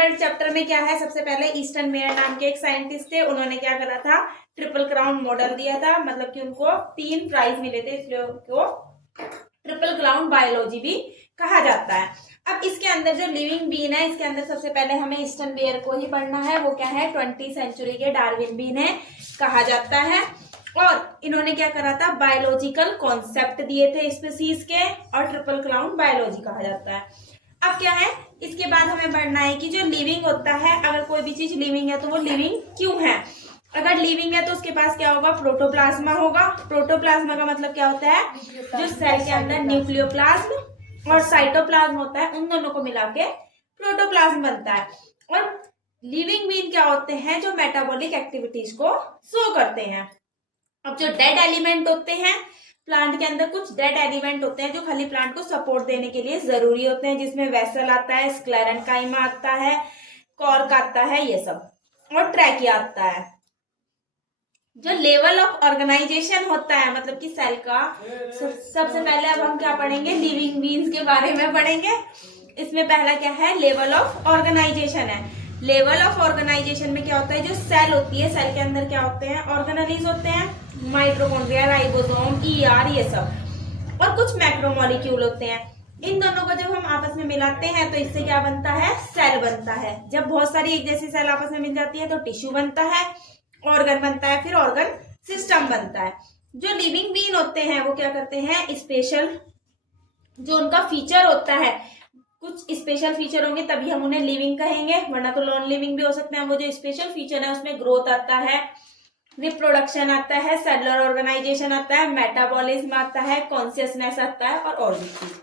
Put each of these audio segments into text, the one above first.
Animal chapter में क्या है, सबसे पहले ईस्टर्न मेयर नाम के एक साइंटिस्ट थे, उन्होंने क्या करा था, ट्रिपल क्राउन मॉडल दिया था, मतलब कि उनको 3 प्राइज मिले थे, इसलिए उनको ट्रिपल क्राउन बायोलॉजी भी कहा जाता है। अब इसके अंदर जो लिविंग बीन है, इसके अंदर सबसे पहले हमें ईस्टर्न मेयर को ही पढ़ना है। वो क्या है, 20वीं सेंचुरी के डार्विन बीन है कहा जाता है। और इन्होंने क्या करा था, बायोलॉजिकल कॉन्सेप्ट दिए थे स्पीसीज के, और ट्रिपल क्राउन बायोलॉजी कहा जाता है। अब क्या है, इसके बाद हमें पढ़ना है कि जो लिविंग होता है, अगर कोई भी चीज लिविंग है तो वो लिविंग क्यों है। अगर लिविंग है तो उसके पास क्या होगा, प्रोटोप्लाज्मा होगा। प्रोटोप्लाज्मा का मतलब क्या होता है, जो सेल के अंदर न्यूक्लियोप्लाज्म और साइटोप्लाज्म होता है, उन दोनों को मिला के प्रोटोप्लाज्म बनता है। और लिविंग बीन क्या होते हैं, जो मेटाबॉलिक एक्टिविटीज को शो करते हैं। अब जो डेड एलिमेंट होते हैं प्लांट के अंदर, कुछ डेड एलिमेंट होते हैं जो खाली प्लांट को सपोर्ट देने के लिए जरूरी होते हैं, जिसमें वेसल आता है, स्क्लेरेंकाइमा आता है, कॉर्क आता है, ये सब, और ट्रैकिया आता है। जो लेवल ऑफ ऑर्गेनाइजेशन होता है, मतलब कि सेल का, सबसे पहले अब हम क्या पढ़ेंगे, लिविंग बीन्स के बारे में पढ़ेंगे। इसमें पहला क्या है, लेवल ऑफ ऑर्गेनाइजेशन है। लेवल ऑफ ऑर्गेनाइजेशन में क्या होता है, जो सेल होती है, सेल के अंदर क्या होते हैं, ऑर्गेनेलिज होते हैं, माइटोकॉन्ड्रिया, राइबोसोम, ईआर, ये सब, और कुछ मैक्रोमोलिक्यूल होते हैं। इन दोनों को जब हम आपस में मिलाते हैं तो इससे क्या बनता है, सेल बनता है। जब बहुत सारी एक जैसी सेल आपस में मिल जाती है तो टिश्यू बनता है, ऑर्गन बनता है, फिर ऑर्गन सिस्टम बनता है। जो लिविंग बीन होते हैं वो क्या करते हैं, स्पेशल जो उनका फीचर होता है, कुछ स्पेशल फीचर होंगे तभी हम उन्हें लिविंग कहेंगे, वरना तो नॉन लिविंग भी हो सकते हैं। वो जो स्पेशल फीचर है उसमें ग्रोथ आता है, रिप्रोडक्शन आता है, सेलुलर ऑर्गेनाइजेशन आता है, मेटाबॉलिज्म आता है, कॉन्शियसनेस आता है, और भी चीज।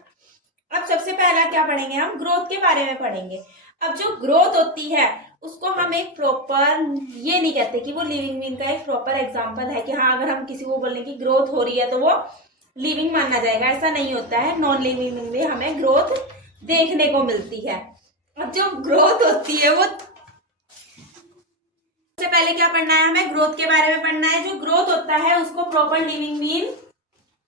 अब सबसे पहला क्या पढ़ेंगे, हम ग्रोथ के बारे में पढ़ेंगे। अब जो ग्रोथ होती है उसको हम एक प्रॉपर, ये नहीं कहते कि वो लिविंग बीन का एक प्रॉपर एग्जांपल है कि हाँ अगर हम किसी को बोलें कि ग्रोथ हो रही है तो वो लिविंग माना जाएगा, ऐसा नहीं होता है। नॉन लिविंग में हमें ग्रोथ देखने को मिलती है। अब जो ग्रोथ होती है वो, सबसे पहले क्या पढ़ना है, हमें ग्रोथ के बारे में पढ़ना है। जो ग्रोथ होता है उसको प्रॉपर लिविंग बीन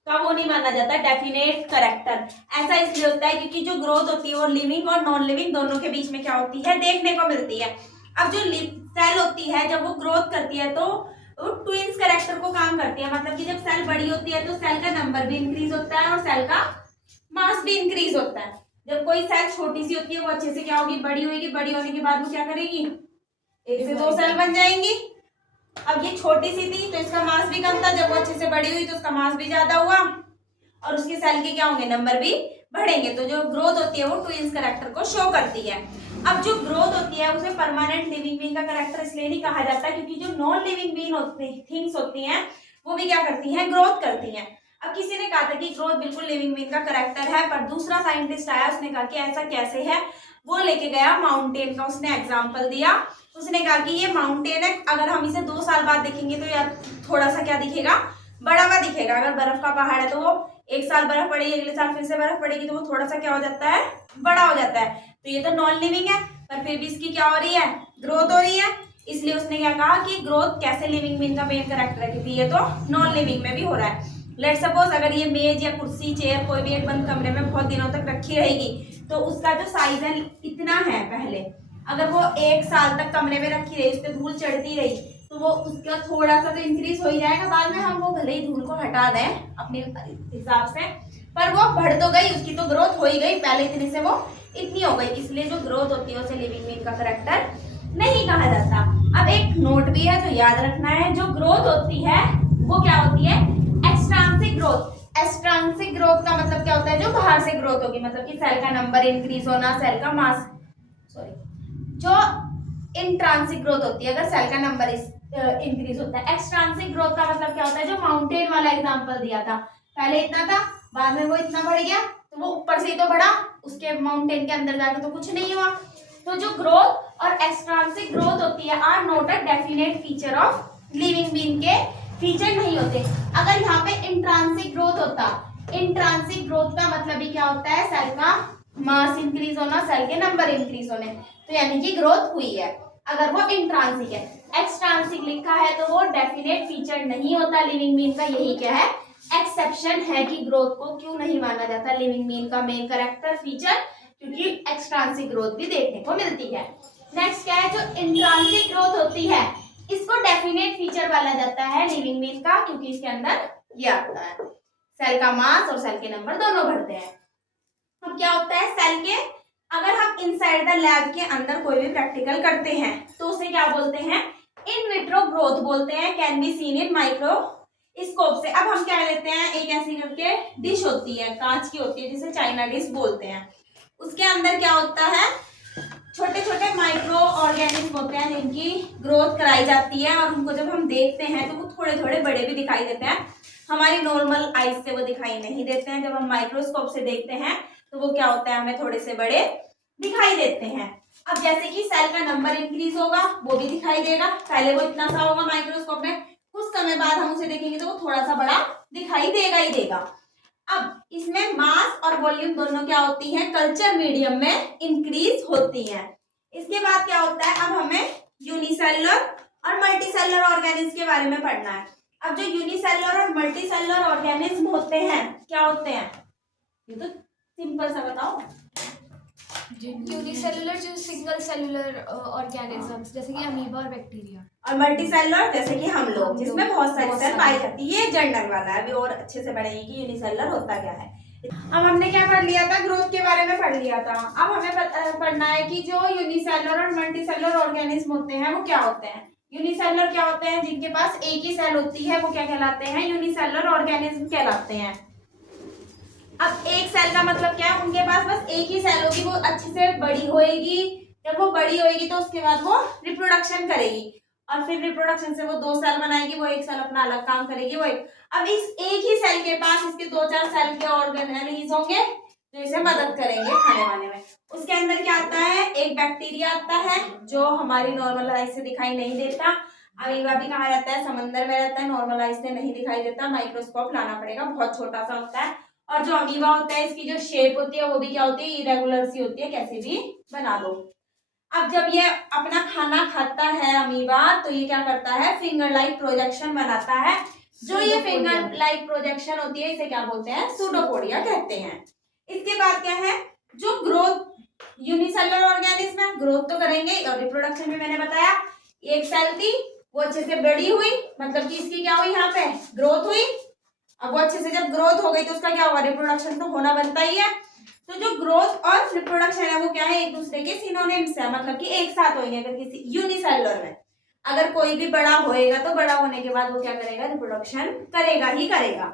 का वो नहीं माना जाता, डेफिनेट करेक्टर। ऐसा इसलिए होता है क्योंकि जो ग्रोथ होती है वो लिविंग और नॉन लिविंग दोनों के बीच में क्या होती है, देखने को मिलती है। अब जो सेल होती है जब वो ग्रोथ करती है तो वो ट्विंस करेक्टर को काम करती है, मतलब कि जब सेल बड़ी होती है तो सेल का नंबर भी इंक्रीज होता है और सेल का मास भी इंक्रीज होता है। जब कोई सेल छोटी सी होती है वो अच्छे से क्या होगी, बड़ी होगी, बड़ी होने के बाद वो क्या करेगी, 1 से 2 सेल बन जाएंगी। अब ये छोटी सी थी तो इसका मास भी कम था, जब वो अच्छे से बड़ी हुई तो उसका मास भी ज्यादा हुआ और उसके सेल के क्या होंगे, नंबर भी बढ़ेंगे। तो जो ग्रोथ होती है वो ट्विंस करेक्टर को शो करती है। अब जो ग्रोथ होती है उसे परमानेंट लिविंग बीन का करेक्टर इसलिए नहीं कहा जाता क्योंकि जो नॉन लिविंग बीन थिंग्स होती हैं वो भी क्या करती हैं, ग्रोथ करती हैं। अब किसी ने कहा था कि ग्रोथ बिल्कुल लिविंग बीन का करेक्टर है, पर दूसरा साइंटिस्ट आया, उसने कहा कि ऐसा कैसे है। वो लेके गया माउंटेन का, उसने एग्जाम्पल दिया। उसने कहा कि ये माउंटेन है, अगर हम इसे 2 साल बाद देखेंगे तो यार थोड़ा सा क्या दिखेगा, बड़ा हुआ दिखेगा। अगर बर्फ का पहाड़ है तो वो 1 साल बर्फ पड़ेगी, अगले साल फिर से बर्फ पड़ेगी तो वो थोड़ा सा क्या हो जाता है, बड़ा हो जाता है। तो ये तो नॉन लिविंग है पर फिर भी इसकी क्या हो रही है, ग्रोथ हो रही है। इसलिए उसने क्या कहा कि ग्रोथ कैसे लिविंग बीन का मेन कैरेक्टर है, क्योंकि ये तो नॉन लिविंग में भी हो रहा है। लेट सपोज अगर ये मेज या कुर्सी, चेयर कोई भी एक बंद कमरे में बहुत दिनों तक रखी रहेगी तो उसका जो साइज है इतना है पहले, अगर वो 1 साल तक कमरे में रखी रही, उस पर धूल चढ़ती रही तो वो उसका थोड़ा सा तो इंक्रीज हो ही जाएगा। बाद में हम वो भले ही धूल को हटा दें अपने हिसाब से, पर वो बढ़ तो गई, उसकी तो ग्रोथ हो ही गई, पहले इतनी से वो इतनी हो गई। इसलिए जो ग्रोथ होती है उसे लिविंग बीन का करेक्टर नहीं कहा जाता। अब एक नोट भी है जो याद रखना है, जो ग्रोथ होती है वो क्या होती है, एक्सट्रांसिक ग्रोथ। एक्सट्रांसिक ग्रोथ का मतलब क्या होता है, जो बाहर से ग्रोथ होगी, मतलब कि सेल का नंबर इंक्रीज होना, सेल का मास, जो इंट्रांसिक ग्रोथ होती है अगर सेल का नंबर इंक्रीज होता है। एक्सट्रांसिक ग्रोथ का मतलब क्या होता है, जो माउंटेन वाला एग्जांपल दिया था, पहले इतना था बाद में वो इतना बढ़ गया तो वो ऊपर से ही तो बढ़ा, उसके माउंटेन के अंदर जाकर तो कुछ नहीं हुआ। तो जो ग्रोथ और एक्सट्रांसिक ग्रोथ होती है are not a definite feature of living being के फीचर नहीं होते। अगर यहाँ पे इंट्रांसिक ग्रोथ होता, इंट्रांसिक ग्रोथ का मतलब ही क्या होता है, सेल का मास इंक्रीज होना, सेल के नंबर इंक्रीज होने, तो यानी कि ग्रोथ हुई है अगर वो इंट्रांसिक है। एक्सट्रांसिक लिखा है तो वो डेफिनेट फीचर नहीं होता लिविंग बीन का, यही क्या है, एक्सेप्शन है कि ग्रोथ को क्यों नहीं माना जाता लिविंग बीन का मेन कैरेक्टर फीचर, क्योंकि एक्सट्रांसिक ग्रोथ भी देखने को मिलती है। नेक्स्ट क्या है, जो इंट्रांसिक ग्रोथ होती है इसको डेफिनेट फीचर वाला जाता है लिविंग बीन का, क्योंकि इसके अंदर ये आता है सेल का मास और सेल के नंबर दोनों बढ़ते हैं। अब क्या होता है सेल के, अगर हम इनसाइड द लैब के अंदर कोई भी प्रैक्टिकल करते हैं तो उसे क्या बोलते हैं, इन विट्रो ग्रोथ बोलते हैं, can be seen in micro scope से। अब हम क्या लेते हैं, एक ऐसी करके डिश होती है, कांच की होती है, जिसे चाइना डिश बोलते हैं। उसके अंदर क्या होता है, छोटे छोटे माइक्रो ऑर्गेनिज्म होते हैं जिनकी ग्रोथ कराई जाती है, और उनको जब हम देखते हैं तो वो थोड़े थोड़े बड़े भी दिखाई देते हैं। हमारी नॉर्मल आईज से वो दिखाई नहीं देते हैं, जब हम माइक्रोस्कोप से देखते हैं तो वो क्या होता है, हमें थोड़े से बड़े दिखाई देते हैं। अब जैसे कि सेल का नंबर इंक्रीज होगा वो भी दिखाई देगा, पहले वो इतना सा होगा माइक्रोस्कोप में, कुछ समय बाद हम उसे देखेंगे तो वो थोड़ा सा बड़ा दिखाई देगा ही देगा। अब इसमें मास और वॉल्यूम दोनों क्या होती है, कल्चर मीडियम में इंक्रीज होती है। इसके बाद क्या होता है, अब हमें यूनिसेलुलर और मल्टीसेलुलर ऑर्गेनिज्म के बारे में पढ़ना है। अब जो यूनिसेलुलर और मल्टीसेलुलर ऑर्गेनिज्म होते हैं क्या होते हैं, ये तो सिंपल सा बताओ। यूनिसेलुलर जो सिंगल सेलुलर ऑर्गेनिजम्स जैसे कि अमीबा और बैक्टीरिया, और मल्टीसेलुलर जैसे कि हम लोग, जिसमें बहुत सारी सेल पाई जाती है। ये जनरल वाला है, अभी और अच्छे से पढ़ेंगे कि यूनिसेलुलर होता क्या है। अब हमने क्या पढ़ लिया था, ग्रोथ के बारे में पढ़ लिया था। अब हमें पढ़ना है कि जो यूनिसेलुलर और मल्टीसेलुलर ऑर्गेनिज्म होते हैं वो क्या होते हैं। यूनिसेलुलर क्या होते हैं, जिनके पास एक ही सेल होती है वो क्या कहलाते हैं, यूनिसेलुलर ऑर्गेनिज्म कहलाते हैं। अब एक सेल का मतलब क्या है, उनके पास बस एक ही सेल होगी, वो अच्छे से बड़ी होएगी, जब वो बड़ी होएगी तो उसके बाद वो रिप्रोडक्शन करेगी, और फिर रिप्रोडक्शन से वो दो सेल बनाएगी, वो एक सेल अपना अलग काम करेगी, वो एक। अब इस एक ही सेल के पास इसके दो चार सेल के ऑर्गेनेलिज होंगे जो इसे मदद करेंगे खाने वाने में। उसके अंदर क्या आता है, एक बैक्टीरिया आता है जो हमारी नॉर्मल आइज से दिखाई नहीं देता, अमीबा भी कहा जाता है, समंदर में रहता है, नॉर्मल आइज से नहीं दिखाई देता, माइक्रोस्कोप लाना पड़ेगा, बहुत छोटा सा होता है। और जो अमीबा होता है इसकी जो शेप होती है वो भी क्या होती है, इरेगुलर सी होती है, कैसे भी बना दो। अब जब ये अपना खाना खाता है अमीबा, तो ये क्या करता है, फिंगर लाइक प्रोजेक्शन बनाता है। जो ये फिंगर लाइक प्रोजेक्शन होती है इसे क्या बोलते हैं, सूडोपोडिया कहते हैं। इसके बाद क्या है, जो ग्रोथ यूनिसेलुलर ऑर्गेनिज्म है, ग्रोथ तो करेंगे, और रिप्रोडक्शन भी मैंने बताया। एक सेल थी वो अच्छे से बड़ी हुई, मतलब कि इसकी क्या हुई, यहाँ पे ग्रोथ हुई। अब वो अच्छे से जब ग्रोथ हो गई तो उसका क्या होगा, रिप्रोडक्शन तो होना बनता ही है। तो जो ग्रोथ और रिप्रोडक्शन है वो क्या है, एक दूसरे के सिनोनिम्स है, मतलब कि एक साथ होंगे। अगर किसी यूनिसेलुलर में अगर कोई भी बड़ा होएगा तो बड़ा होने के बाद वो क्या करेगा, रिप्रोडक्शन करेगा ही करेगा।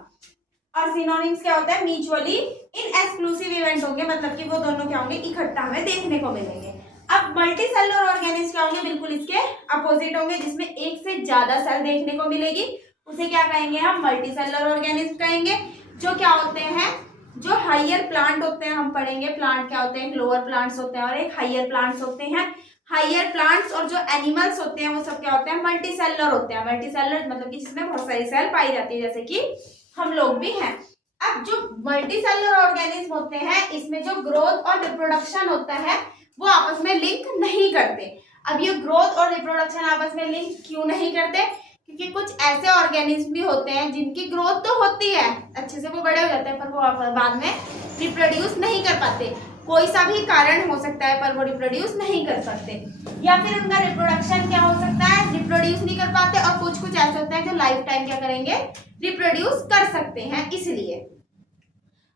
और सिनोनिम्स क्या होता है, म्यूचुअली इन एक्सक्लूसिव इवेंट होंगे, मतलब कि वो दोनों क्या होंगे, इकट्ठा हमें देखने को मिलेंगे। अब मल्टीसेलुलर ऑर्गेनिज्म क्या होंगे, बिल्कुल इसके अपोजिट होंगे, जिसमें एक से ज्यादा सेल देखने को मिलेगी, उसे क्या कहेंगे हम, मल्टीसेलुलर ऑर्गेनिज्म कहेंगे। जो क्या होते हैं, जो हाइयर प्लांट होते हैं, हम पढ़ेंगे प्लांट क्या होते हैं, एक लोअर प्लांट्स होते हैं और एक हाइयर प्लांट्स होते हैं। हाइयर प्लांट्स और जो एनिमल्स होते हैं वो सब क्या होते हैं, मल्टीसेलुलर होते हैं। मल्टीसेलुलर मतलब कि जिसमें बहुत सारी सेल पाई जाती है, जैसे कि हम लोग भी हैं। अब जो मल्टीसेलुलर ऑर्गेनिज्म होते हैं इसमें जो ग्रोथ और रिप्रोडक्शन होता है वो आपस में लिंक नहीं करते। अब ये ग्रोथ और रिप्रोडक्शन आपस में लिंक क्यों नहीं करते, क्योंकि कुछ ऐसे ऑर्गेनिज्म भी होते हैं जिनकी ग्रोथ तो होती है, अच्छे से वो बड़े हो जाते हैं, पर वो बाद में रिप्रोड्यूस नहीं कर पाते। कोई सा भी कारण हो सकता है पर वो रिप्रोड्यूस नहीं कर सकते, या फिर उनका रिप्रोडक्शन क्या हो सकता है, रिप्रोड्यूस नहीं कर पाते। और कुछ कुछ ऐसे होते हैं जो लाइफ टाइम क्या करेंगे, रिप्रोड्यूस कर सकते हैं, इसलिए।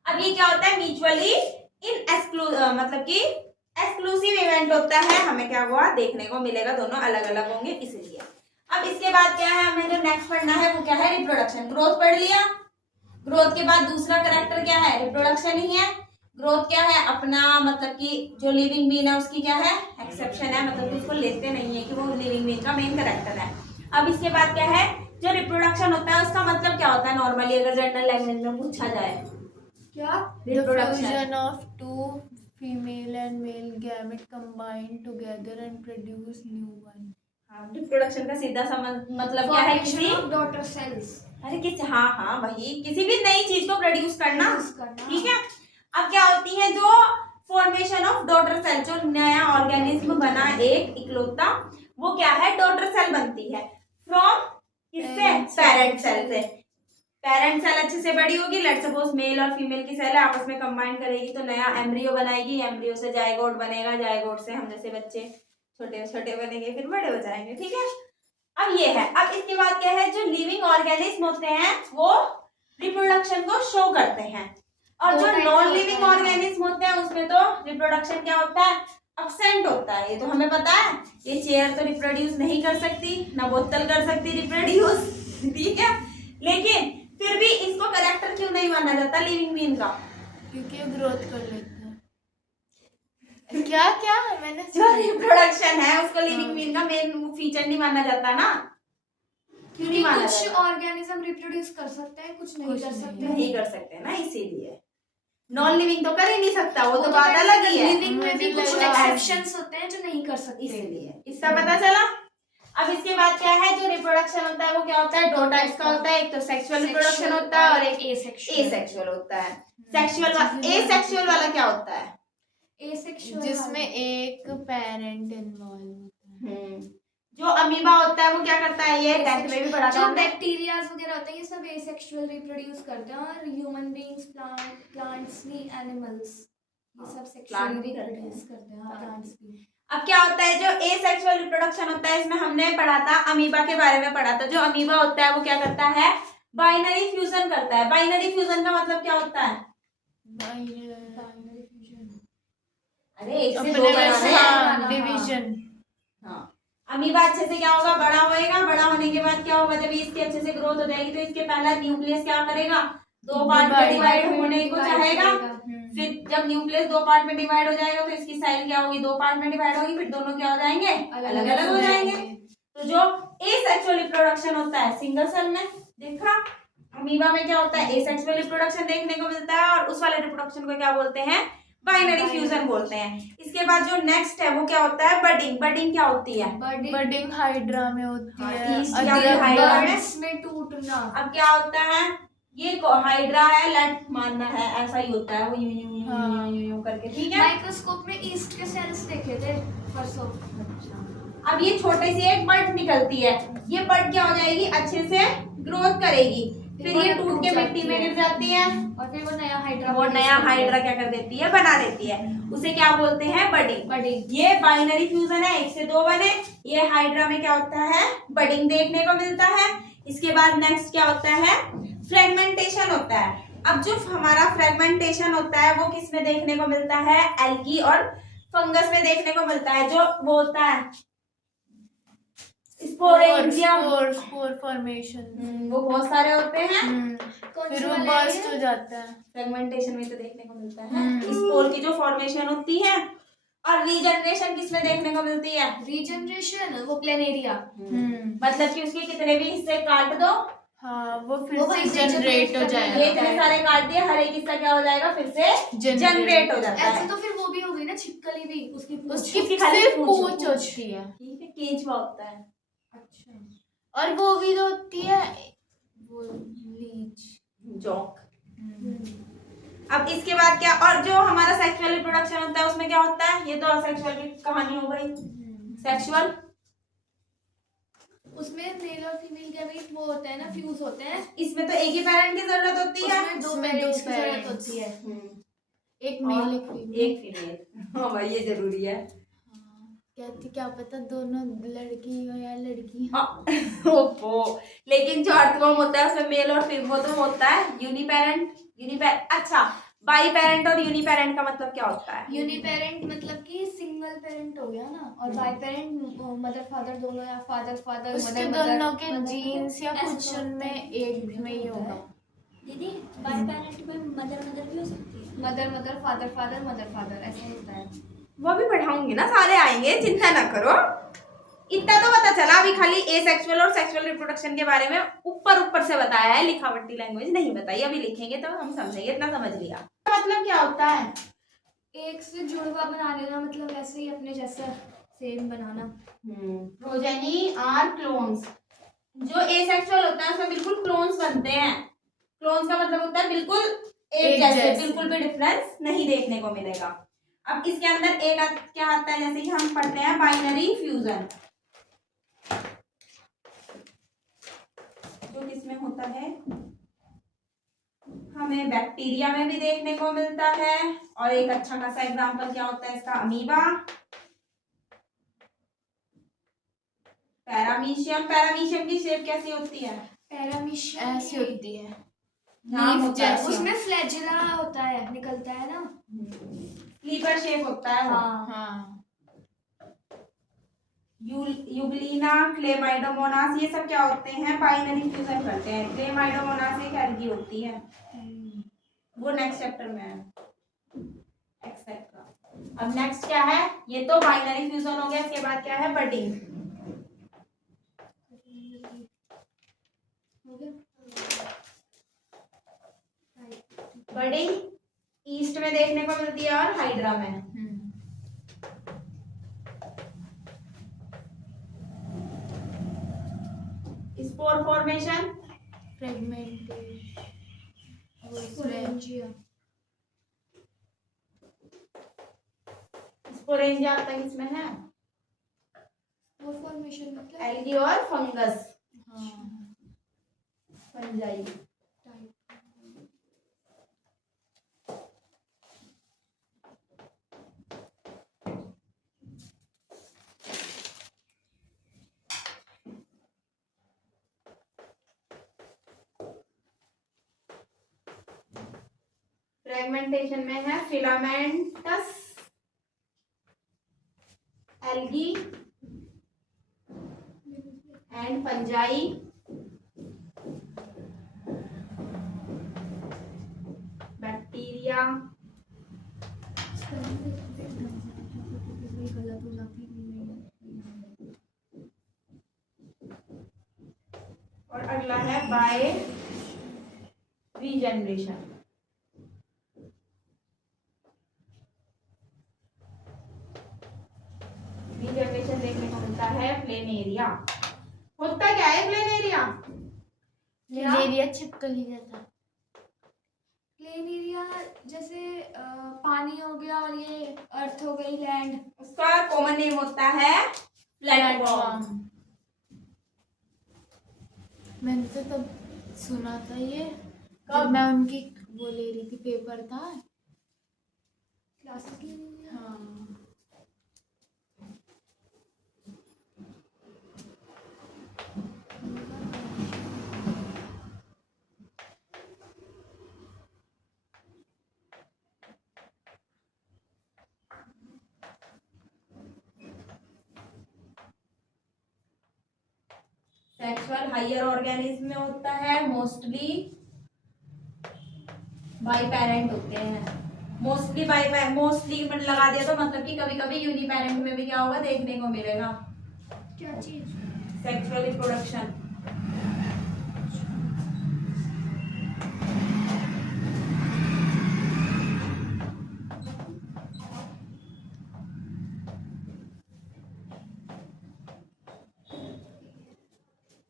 अब ये क्या होता है, म्यूचुअली इन मतलब कि एक्सक्लूसिव इवेंट होता है, हमें क्या हुआ देखने को मिलेगा, दोनों अलग अलग होंगे, इसलिए। अब इसके बाद क्या है, हमें जो नेक्स्ट पढ़ना है वो क्या है, रिप्रोडक्शन। ग्रोथ पढ़ लिया, ग्रोथ के बाद दूसरा कैरेक्टर क्या है, रिप्रोडक्शन ही है। ग्रोथ क्या है, अपना मतलब कि जो लिविंग बीन है उसकी क्या है, एक्सेप्शन है, मतलब कि उसको लेते नहीं है कि वो लिविंग बीन का मेन कैरेक्टर है। अब इसके बाद क्या है, जो रिप्रोडक्शन होता है उसका मतलब क्या होता है, नॉर्मली अगर जनरल लैंग्वेज में पूछा जाए, क्या, fusion of two female and male gamete combine together and produce new one. Reproduction का सीधा सा मतलब क्या है, किसी डॉटर सेल्स, अरे किसी, हाँ वही, किसी भी नई चीज को प्रोड्यूस करना, ठीक है। अब क्या होती है, जो फॉर्मेशन ऑफ डॉटर सेल, जो नया ऑर्गेनिज्म बना एक इकलौता, वो क्या है, डॉटर सेल बनती है फ्रॉम किससे, पेरेंट सेल से। पेरेंट सेल अच्छे से बड़ी होगी, लेट्स सपोज मेल और फीमेल की सेल आपस में कंबाइन करेगी तो नया एम्ब्रियो बनाएगी, एम्ब्रियो से जायगोट बनेगा, जायगोट से हम जैसे बच्चे छोटे छोटे बनेंगे फिर बड़े हो जाएंगे, ठीक है। अब ये है, अब इसके बाद क्या है, जो लिविंग ऑर्गेनिज्म होते हैं वो रिप्रोडक्शन को शो करते हैं, और दो जो type नॉन का लिविंग होता है। ऑर्गेनिज्म होते हैं उसमें तो रिप्रोडक्शन क्या होता है, अब्सेंट होता है। ये तो हमें पता है, ये चेयर तो रिप्रोड्यूस नहीं कर सकती, ना बोतल कर सकती रिप्रोड्यूस, ठीक है। लेकिन फिर भी इसको करेक्टर क्यों नहीं माना जाता लिविंग बीइंग का? क्योंकि ये ग्रोथ कर लेते हैं। क्या क्या मैंने जो रिप्रोडक्शन है उसको लिविंग हाँ। बीइंग का मेन फीचर नहीं माना जाता ना, क्यों नहीं माना कुछ जाता? ऑर्गेनिज्म रिप्रोड्यूस कर सकते हैं, कुछ नहीं कुछ कर नहीं। सकते। नहीं कर सकते ना, इसीलिए नॉन लिविंग तो कर ही नहीं सकता, वो तो तो बात अलग ही है, लिविंग में भी मुझे कुछ लगा एक्सेप्शंस होते हैं जो नहीं कर सकते। इसलिए इसका पता चला। अब इसके बाद क्या है, जो रिप्रोडक्शन होता है वो क्या होता है, दो टाइप्स का होता है, एक तो सेक्सुअल रिप्रोडक्शन होता है और एक एसेक्सुअल होता है। सेक्सुअल एसेक्सुअल वाला क्या होता है? एसेक्सुअल जिसमें एक पेरेंट इन्वॉल्व होता है। जो अमीबा होता है वो क्या करता है, ये 10th में भी पढ़ा था जो हमने। बैक्टीरियाज वगैरह होते हैं ये सब एसेक्सुअल रिप्रोड्यूस करते हैं, और ह्यूमन बीइंग्स, प्लांट्स नहीं, एनिमल्स, ये सब plant सेक्सुअली भी करते हैं। रिप्रोड्यूस करते हैं। हाँ, प्लांट्स भी। अब क्या होता है, जो एसेक्सुअल रिप्रोडक्शन होता है इसमें हमने पढ़ा था, अमीबा के बारे में पढ़ा था। जो अमीबा होता है वो क्या करता है, बाइनरी फ्यूजन करता है। बाइनरी फ्यूजन का मतलब क्या होता है? बाइनरी फ्यूजन, अरे एक से अपने दो बनाना है। हाँ। डिवीजन। हाँ, अमीबा अच्छे से क्या होगा, बड़ा होएगा, बड़ा होने के बाद क्या होगा, जब इसकी अच्छे से ग्रोथ हो जाएगी तो इसके पहला न्यूक्लियस क्या करेगा, दो पार्ट में डिवाइड होने को चाहेगा। फिर जब न्यूक्लियस दो पार्ट में डिवाइड हो जाएगा तो इसकी साइड क्या होगी, दो पार्ट में डिवाइड होगी, फिर दोनों क्या हो जाएंगे, अलग अलग हो जाएंगे। तो जो एसेक्सुअल रिप्रोडक्शन होता है सिंगल सेल में, देखा अमीबा में क्या होता है, एसेक्सुअल रिप्रोडक्शन देखने को मिलता है, और उस वाले रिप्रोडक्शन को क्या बोलते हैं, बाइनरी फ्यूजन बोलते हैं। इसके बाद जो नेक्स्ट है वो क्या होता है, बडिंग। बडिंग क्या होती है? बडिंग हाइड्रा में होती हाँ, है। ईस्ट या फिर हाइड्रा में। में टूटना। अब क्या होता है, ये हाइड्रा है, लट मानना है, ऐसा ही होता है, वो यूं यूं यूं यूं यूं यूं करके, ठीक है। माइक्रोस्कोप में ईस्ट के सेल्स देखे थे परसों। अब ये छोटे से एक बड निकलती है, ये बड क्या हो जाएगी, अच्छे से ग्रोथ करेगी, फिर ये टूट के मिट्टी में गिर जाती है, और फिर वो नया हाइड्रा, क्या कर देती है, बना देती है। उसे क्या बोलते हैं, बडिंग। बडिंग। ये बाइनरी फ्यूजन है, एक से दो बने। ये हाइड्रा में क्या होता है, बडिंग देखने को मिलता है। इसके बाद नेक्स्ट क्या होता है, फ्रेगमेंटेशन होता है। अब जो हमारा फ्रेगमेंटेशन होता है वो किस में देखने को मिलता है, एल्गी और फंगस में देखने को मिलता है। जो वो होता है स्पोर फॉर्मेशन, वो बहुत सारे होते हैं, फिर वो बर्स्ट हो जाता है। फ्रेगमेंटेशन में तो देखने को मिलता है स्पोर की जो फॉर्मेशन होती है। और रीजनरेशन किसमें देखने को मिलती है, रीजनरेशन वो प्लेनेरिया। मतलब कि उसके कितने भी हिस्से काट दो, हाँ वो फिर वो से वही जनरेट हो generate जाएगा। ये इतने सारे काट दिए, हर एक हिस्सा क्या हो जाएगा, फिर से जनरेट हो जाता ऐसे है। तो फिर वो भी हो गई ना छिपकली भी, उसकी उसकी खाली सिर्फ पूंछ पूंछ होती है। ठीक है, केंचुआ होता है। अच्छा, और वो भी तो होती है वो लीच, जोक। अब इसके बाद क्या, और जो हमारा सेक्सुअल रिप्रोडक्शन होता है उसमें क्या होता है, ये तो सेक्सुअल की कहानी हो गई। सेक्सुअल उसमें मेल और फीमेल गैमेट वो होते हैं ना, फ्यूज होते हैं। इसमें तो एक ही पेरेंट की जरूरत होती है, उसमें दो उसमें पेरेंट्स दो की जरूरत parents। होती है। एक मेल एक फीमेल। हाँ भाई ये जरूरी है। कहती क्या पता दोनों लड़की हो या लड़की। ओप्पो, लेकिन जो अर्थवर्म होता है उसमें मेल और फीमेल होता है यूनिपेरेंट। अच्छा, बाई पेरेंट और यूनिपेरेंट का मतलब क्या होता है? यूनिपेरेंट मतलब कि सिंगल पेरेंट हो गया ना, और बाई पेरेंट मदर फादर दोनों, या फादर फादर उसके मदर दोनों के मदर, जीन्स या ऐसा कुछ तो उनमें एक में ही होगा। दीदी बाई पेरेंट में मदर मदर भी हो सकती है, mother mother father father mother father ऐसा होता है। वो भी पढ़ाऊंगी ना, सारे आएंगे, चिंता ना करो। इतना तो पता चला अभी, खाली एसेक्सुअल और सेक्सुअल रिप्रोडक्शन के बारे में ऊपर से बताया है, लिखावटी लैंग्वेज नहीं बताई। अभी लिखेंगे तो हम समझेंगे, इतना समझ लिया। मतलब क्या होता है, एक से जुड़वा बना लेना, मतलब वैसे ही अपने जैसा सेम बनाना। Progeny are clones. जो एसेक्सुअल होता है उसमें बिल्कुल क्लोन्स बनते हैं। क्लोन्स का मतलब होता है बिल्कुल एक जैसे, बिल्कुल भी डिफरेंस नहीं देखने को मिलेगा। अब इसके अंदर एक क्या आता है, जैसे कि हम पढ़ते हैं बाइनरी फ्यूजन, जो किसमें होता है, हमें बैक्टीरिया में भी देखने को मिलता है। और एक अच्छा खासा एग्जांपल क्या होता है इसका, अमीबा पैरामीशियम की शेप कैसी होती है? पैरामीशियम ऐसी होती है, नाम लीफ होता है जैसी। उसमें फ्लैजिला होता है, निकलता है ना। स्लीपर शेप होता है वो। हाँ। हाँ, यूग्लिना, क्लेमाइडोमोनास, ये सब क्या होते हैं? बाइनरी फ्यूजन करते हैं। क्लेमाइडोमोनास एक एल्गी होती है, वो नेक्स्ट चैप्टर में है, एक्सेट्रा। अब नेक्स्ट क्या है? ये तो बाइनरी फ्यूजन हो गया, इसके बाद क्या है? बडिंग। हो गया। बडिंग ईस्ट में देखने को मिलती है और हाइड्रा में। Spore formation, fragmentation, sporangia. Sporangia तक इसमें है। वो फॉर्मेशन मतलब एल्गी और फंगस, हाँ, फंजाई। टाइप। फ्रेगमेंटेशन में है filamentous, algae and fungi, bacteria, गलत हो जाती और अगला है बाय रीजनरेशन। रीजनरेशन देखने को मिलता है प्लेनेरिया। होता क्या है प्लेनेरिया? प्लेनेरिया छिपकली जैसा। प्लेन एरिया जैसे पानी हो गया और ये अर्थ हो गई, लैंड। उसका कॉमन नेम होता है प्लेटफॉर्म। मैंने तो तब सुना था ये, कब? जब मैं उनकी वो ले रही थी, पेपर था। क्लासेस की। हाँ, सेक्सुअल हायर ऑर्गेनिज्म में होता है, मोस्टली बाई पेरेंट होते हैं। मोस्टली मोस्टली लगा दिया तो मतलब कि कभी कभी यूनिपेरेंट में भी क्या होगा देखने को मिलेगा? क्या चीज? Sexual reproduction.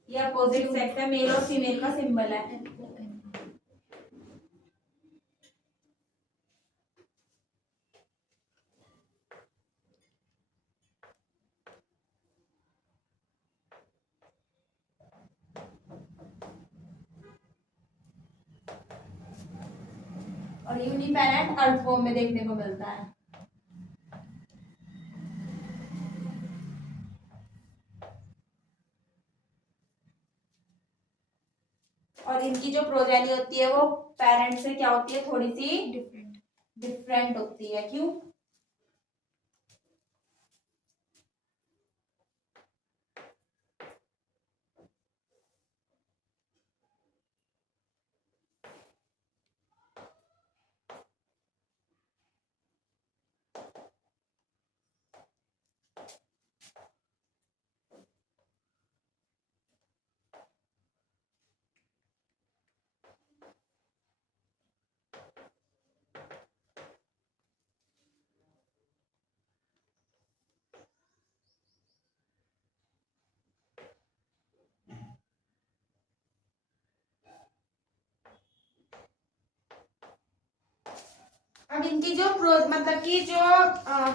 ये अपोजिट सेक्स है, मेल और फीमेल का सिंबल है। और यूनिपेरेंट अर्थ फॉर्म में देखने को मिलता है। और इनकी जो प्रोजेनी होती है वो पेरेंट से क्या होती है? थोड़ी सी डिफरेंट होती है। क्यों? अब इनकी जो मतलब कि जो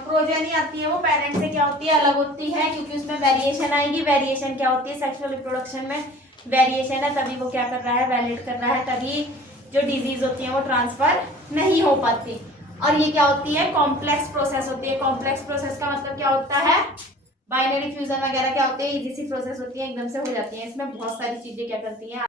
प्रोजेनी आती है वो पेरेंट से क्या होती है? अलग होती है, क्योंकि उसमें वेरिएशन आएगी। वेरिएशन क्या होती है? सेक्सुअल रिप्रोडक्शन में वेरिएशन है, तभी वो क्या कर रहा है? वैलिड कर रहा है, तभी जो डिजीज होती है वो ट्रांसफर नहीं हो पाती। और ये क्या होती है? कॉम्प्लेक्स प्रोसेस होती है। कॉम्प्लेक्स प्रोसेस का मतलब क्या होता है? बाइनरी फ्यूजन वगैरह क्या होते हैं, इजी सी प्रोसेस होती है, एकदम से हो जाती है। इसमें बहुत सारी चीजें क्या करती हैं,